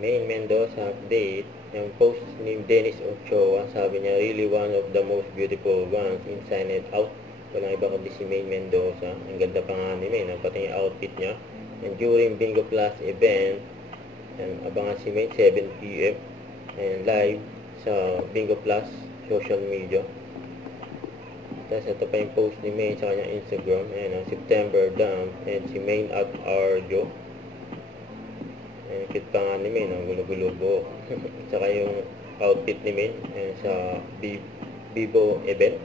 Main Mendoza update. Yung post ni Dennis Ochoa, sabi niya, really one of the most beautiful ones inside and out. Walang iba kundi si Main Mendoza. Ang ganda pa nga ni Main, pati yung outfit niya. And during Bingo Plus event, and abangan si Main 7 PM and live sa Bingo Plus social media. Tapos ito pa yung post ni Main sa kanyang Instagram. Ayan, September dump. And si Main at Arjo. Kit pa nga ni Main, gulo-gulo buhok. Saka yung outfit ni Main sa Vivo event.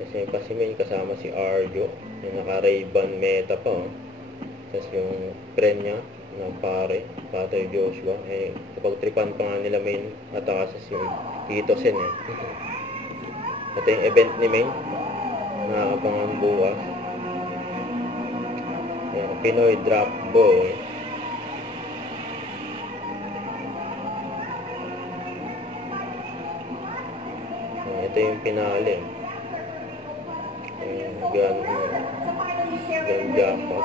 Kasi pa si Main kasama si Arjo. Yung naka-Ray-Ban Meta pa. Tapos yung friend niya na Patay Joshua. Kapag tripan pa nga nila Main at akasas yung Tito Sen. Ito yung event ni Main. Nakakapangang bukas. Pinoy Drop Boy. Ito yung pinali. Grand jackpot.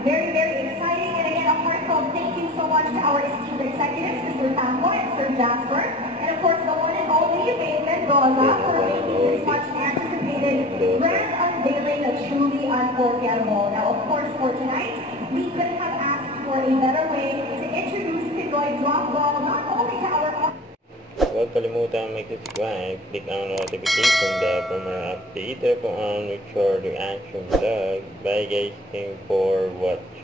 Very, very exciting. And again, a heartfelt thank you so much to our esteemed executives, Mr. Tango and Sir Jasper. And of course, the one and only Main Mendoza for making this much anticipated grand unveiling of truly unforgettable. Now, of course, for tonight, we couldn't have asked for a better way to introduce Pinoy Drop Ball not only to our Huwag kalimutan mag-subscribe, click ang notification bell for mga update po ang Richard Reaction Vlog. Bye guys, thank you for watching.